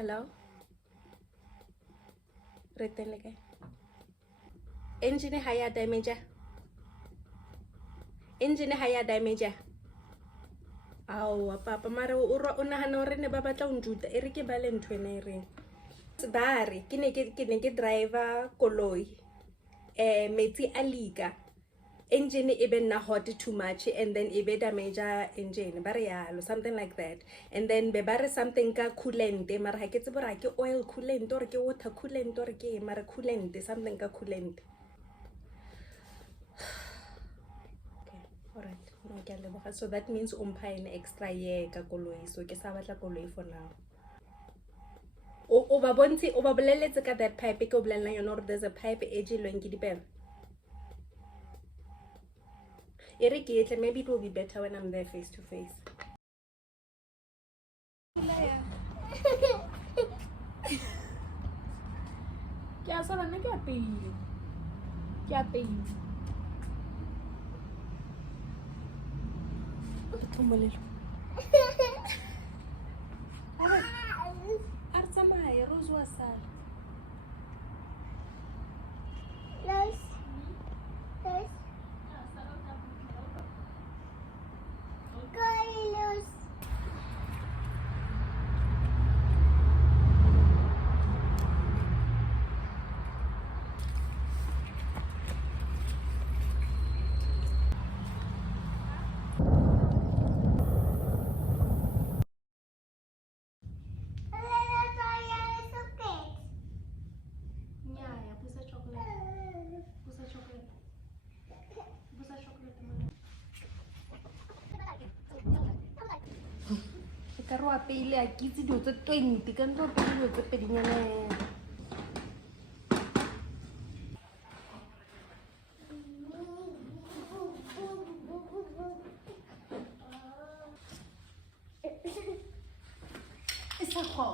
Hello? Retenle engine higher damage. Engine higher damage. Aowa papa mara o nahana hore ne ba batla o ntuta e re ke ba le ntho ena e reng ba re ke ne ke driver koloi metsi a leaka engine e be nna hot too much and then e be damage engine ba re yalo something like that and then be ba re something ka coolant mara ha ke tsebe ra ke oil coolant or ke water coolant or ke mara coolant something ka coolant. Alright, no, so that means umpine extra year ka koloi so ke sa batla koloi for now. O ba boleletse ka that pipe ke o bolella yona or there's a pipe e jelweng ke dipere. Ere ke etle maybe it will be better when I'm there face to face. Kya sala na kya peile. Kya peile. Tumolelo. Artsamaye Rose wa sala. Los. Carlos. Ka ro apile a kitse dio tse 20 ka ntlo pele dio tse pedinyana. Isa kho